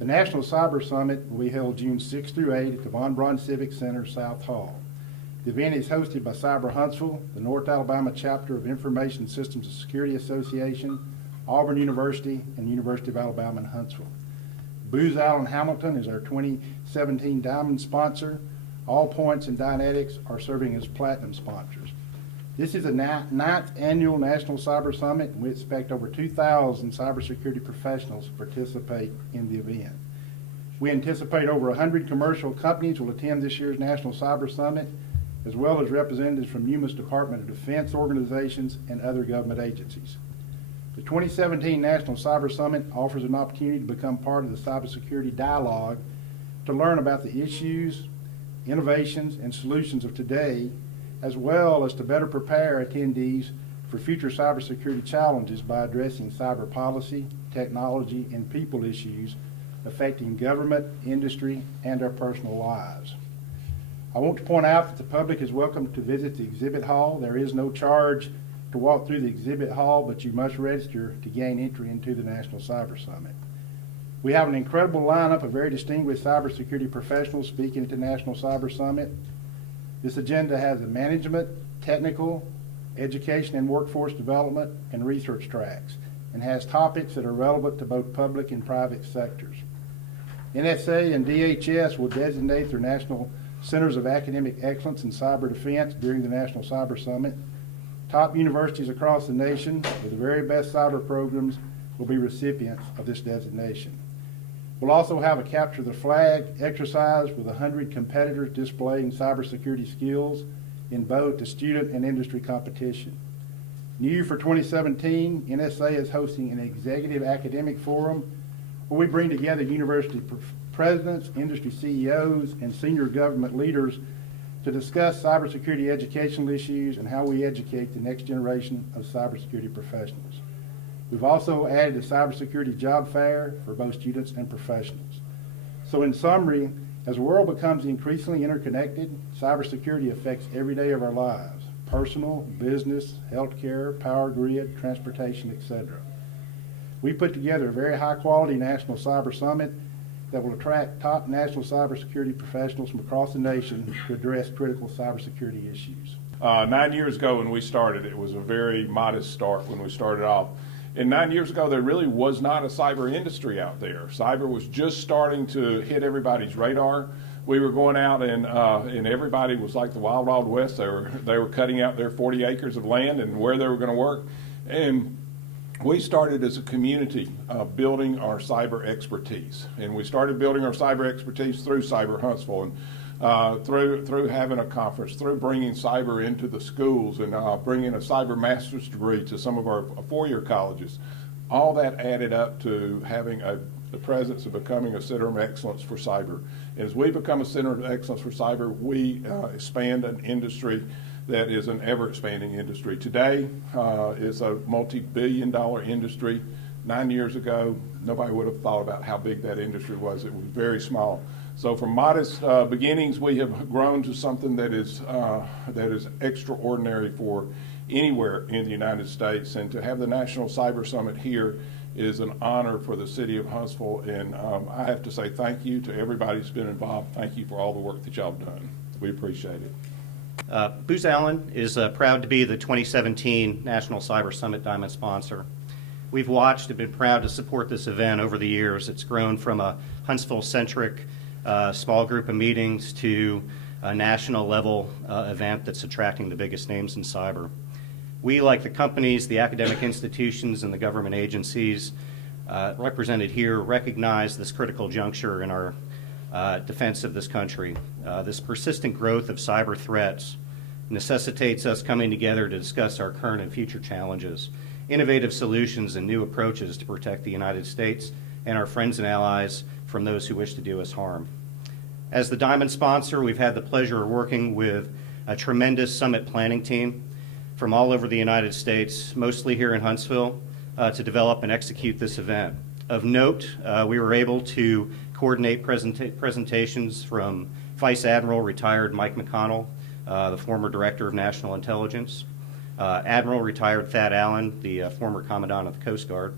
The National Cyber Summit will be held June 6 through 8 at the Von Braun Civic Center, South Hall. The event is hosted by Cyber Huntsville, the North Alabama chapter of Information Systems Security Association, Auburn University, and University of Alabama in Huntsville. Booz Allen Hamilton is our 2017 Diamond sponsor. All Points and Dynetics are serving as Platinum sponsors. This is the ninth annual National Cyber Summit, and we expect over 2,000 cybersecurity professionals to participate in the event. We anticipate over 100 commercial companies will attend this year's National Cyber Summit, as well as representatives from numerous Department of Defense organizations and other government agencies. The 2017 National Cyber Summit offers an opportunity to become part of the cybersecurity dialogue to learn about the issues, innovations, and solutions of today, as well as to better prepare attendees for future cybersecurity challenges by addressing cyber policy, technology, and people issues affecting government, industry, and our personal lives. I want to point out that the public is welcome to visit the exhibit hall. There is no charge to walk through the exhibit hall, but you must register to gain entry into the National Cyber Summit. We have an incredible lineup of very distinguished cybersecurity professionals speaking at the National Cyber Summit. This agenda has a management, technical, education and workforce development, and research tracks, and has topics that are relevant to both public and private sectors. NSA and DHS will designate their national Centers of Academic Excellence in Cyber Defense during the National Cyber Summit. Top universities across the nation with the very best cyber programs will be recipients of this designation. We'll also have a Capture the Flag exercise with 100 competitors displaying cybersecurity skills in both the student and industry competition. New for 2017, NSA is hosting an executive academic forum where we bring together university presidents, industry CEOs, and senior government leaders to discuss cybersecurity educational issues and how we educate the next generation of cybersecurity professionals. We've also added a cybersecurity job fair for both students and professionals. So in summary, as the world becomes increasingly interconnected, cybersecurity affects every day of our lives: personal, business, healthcare, power grid, transportation, etc. We put together a very high-quality National Cyber Summit that will attract top national cybersecurity professionals from across the nation to address critical cybersecurity issues. 9 years ago when we started, it was a very modest start when we started off. And 9 years ago, there really was not a cyber industry out there. Cyber was just starting to hit everybody's radar. We were going out and everybody was like the Wild Wild West. They were cutting out their 40 acres of land and where they were going to work. And we started as a community building our cyber expertise. And we started building our cyber expertise through Cyber Huntsville, and through having a conference, through bringing cyber into the schools, and bringing a cyber master's degree to some of our four-year colleges. All that added up to having the presence of becoming a center of excellence for cyber. And as we become a center of excellence for cyber, we expand an industry that is an ever-expanding industry. Today, it's a multi-billion-dollar industry. 9 years ago, nobody would have thought about how big that industry was. It was very small. So from modest beginnings, we have grown to something that is extraordinary for anywhere in the United States. And to have the National Cyber Summit here is an honor for the city of Huntsville. And I have to say thank you to everybody who's been involved. Thank you for all the work that y'all have done. We appreciate it. Booz Allen is proud to be the 2017 National Cyber Summit Diamond sponsor. We've watched and been proud to support this event over the years. It's grown from a Huntsville-centric small group of meetings to a national level event that's attracting the biggest names in cyber. We, like the companies, the academic institutions, and the government agencies represented here, recognize this critical juncture in our defense of this country. This persistent growth of cyber threats necessitates us coming together to discuss our current and future challenges, innovative solutions, and new approaches to protect the United States and our friends and allies from those who wish to do us harm. As the Diamond sponsor, we've had the pleasure of working with a tremendous summit planning team from all over the United States, mostly here in Huntsville, to develop and execute this event. Of note, we were able to coordinate presentations from Vice Admiral retired Mike McConnell, the former Director of National Intelligence, Admiral retired Thad Allen, the former Commandant of the Coast Guard.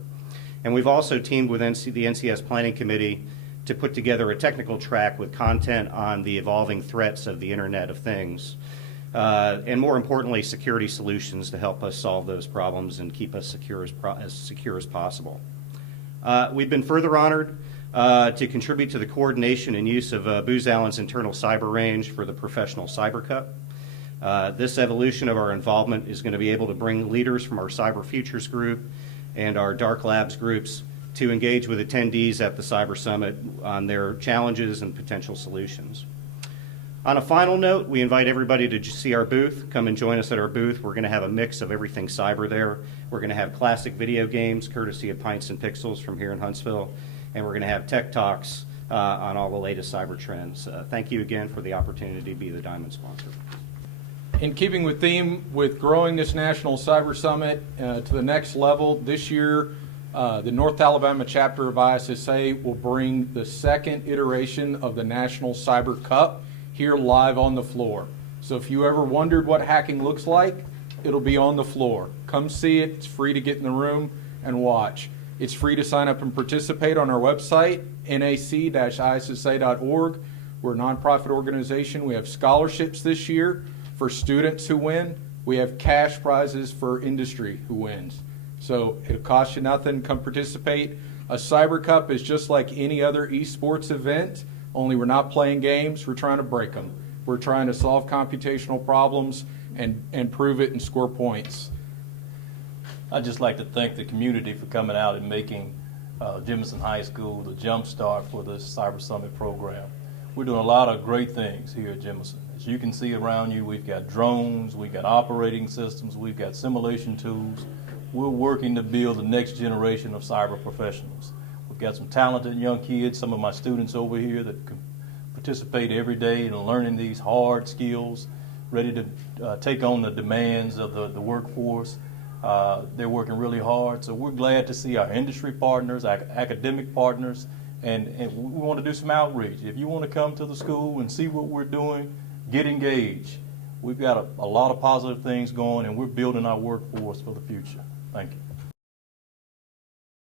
And we've also teamed with the NCS Planning Committee to put together a technical track with content on the evolving threats of the Internet of Things, and more importantly, security solutions to help us solve those problems and keep us as secure as possible. We've been further honored to contribute to the coordination and use of Booz Allen's internal cyber range for the Professional Cyber Cup. This evolution of our involvement is going to be able to bring leaders from our Cyber Futures group and our Dark Labs groups to engage with attendees at the Cyber Summit on their challenges and potential solutions. On a final note, we invite everybody to see our booth. Come and join us at our booth. We're going to have a mix of everything cyber there. We're going to have classic video games, courtesy of Pints and Pixels from here in Huntsville, and we're going to have tech talks on all the latest cyber trends. Thank you again for the opportunity to be the Diamond sponsor. In keeping with theme with growing this National Cyber Summit to the next level, this year the North Alabama chapter of ISSA will bring the second iteration of the National Cyber Cup here live on the floor. So if you ever wondered what hacking looks like, it'll be on the floor. Come see it. It's free to get in the room and watch. It's free to sign up and participate on our website, nac-issa.org. We're a nonprofit organization. We have scholarships this year for students who win. We have cash prizes for industry who wins. So it'll cost you nothing. Come participate. A Cyber Cup is just like any other esports event, only we're not playing games. We're trying to break them. We're trying to solve computational problems and prove it and score points. I'd just like to thank the community for coming out and making Jemison High School the jump start for this Cyber Summit program. We're doing a lot of great things here at Jemison. As you can see around you, we've got drones, we've got operating systems, we've got simulation tools. We're working to build the next generation of cyber professionals. We've got some talented young kids, some of my students over here that can participate every day in learning these hard skills, ready to take on the demands of the workforce. They're working really hard, so we're glad to see our industry partners, our academic partners, and we want to do some outreach. If you want to come to the school and see what we're doing, get engaged. We've got a lot of positive things going, and we're building our workforce for the future. Thank you.